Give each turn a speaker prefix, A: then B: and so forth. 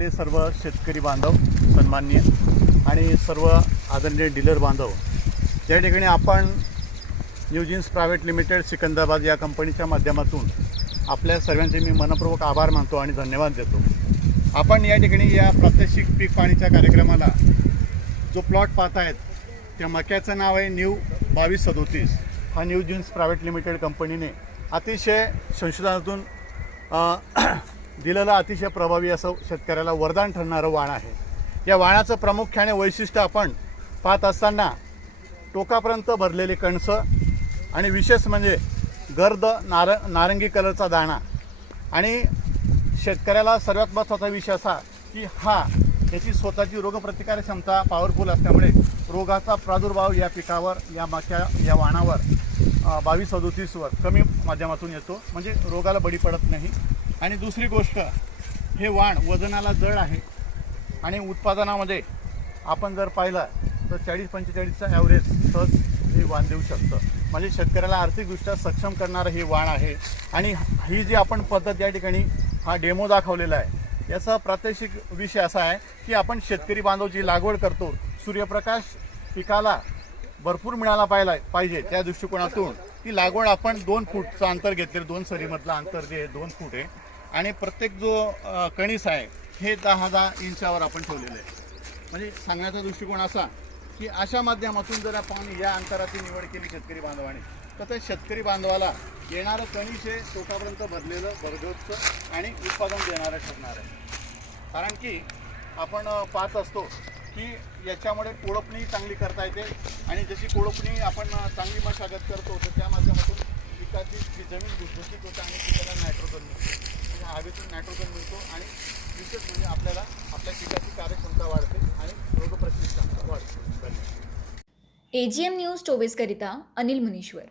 A: असलेले सर्व शेतकरी बांधव सन्माननीय आणि सर्व आदरणीय डीलर बांधव या ठिकाणी आपण new jeans private limited Secunderabad या कंपनीच्या माध्यमातून आपल्या सर्वांचे मी मनपूर्वक आभार मानतो आणि धन्यवाद देतो. आपण या ठिकाणी या प्रात्यक्षिक पीक पाणीच्या कार्यक्रमाला जो प्लॉट पाहत आहेत त्या मक्याचं नाव आहे न्यू बावीस सदोतीस. हा न्यू जीन्स प्रायव्हेट लिमिटेड कंपनीने अतिशय संशोधनातून दिलेलं अतिशय प्रभावी असं शेतकऱ्याला वरदान ठरणारं वाण आहे. या वाणाचं प्रामुख्याने वैशिष्ट्य आपण पाहत असताना टोकापर्यंत भरलेले कणसं आणि विशेष म्हणजे गर्द नार नारंगी कलरचा दाणा. आणि शेतकऱ्याला सर्वात महत्त्वाचा विषय असा की हा याची स्वतःची रोगप्रतिकार क्षमता पॉवरफुल असल्यामुळे रोगाचा प्रादुर्भाव या पिकावर या मक्या या वाणावर बावीस सदोतीसवर कमी माध्यमातून येतो. म्हणजे रोगाला बळी पडत नाही. आणि दुसरी गोष्ट हे वाण वजनाला जड आहे आणि उत्पादनामध्ये आपण जर पाहिलं तर चाळीस पंचेचाळीसचा ॲव्हरेज सहज हे वाण देऊ शकतं. म्हणजे शेतकऱ्याला आर्थिकदृष्ट्या सक्षम करणारं हे वाण आहे. आणि ही जी आपण पद्धत या ठिकाणी हा डेमो दाखवलेला आहे याचा प्रात्यक्षिक विषय असा आहे की आपण शेतकरी बांधव जी लागवड करतो सूर्यप्रकाश पिकाला भरपूर मिळाला पाहिला पाहिजे त्या दृष्टिकोनातून. ती लागवड आपण दोन फूटचं अंतर घेतलेलं दोन सरीमधलं अंतर जे आहे दोन फूट आहे. आणि प्रत्येक जो कणीस आहे हे दहा दहा इंचावर आपण ठेवलेलं आहे. म्हणजे सांगण्याचा दृष्टिकोन असा की अशा माध्यमातून जर आपण या अंतराची निवड केली शेतकरी बांधवाने तर त्या शेतकरी बांधवाला येणारं कणीस हे टोकापर्यंत भरलेलं भरगतचं आणि उत्पादन देणारं ठरणार आहे. कारण की आपण पाहत असतो की याच्यामुळे कोळपणी चांगली करता येते आणि जशी कोळपणी आपण चांगली मशागत करतो तर त्या माध्यमातून पिकाची जी जमीन भुसभुशीत होते आणि पिकाला नायट्रोजन मिळतो. म्हणजे हवेतून नायट्रोजन मिळतो आणि विशेष म्हणजे आपल्याला आपल्या पिकाची कार्यक्षमता वाढते आणि रोगप्रतिकारक क्षमता वाढते. धन्यवाद.
B: एजीएम न्यूज चोवीसकरिता अनिल मुनीश्वर.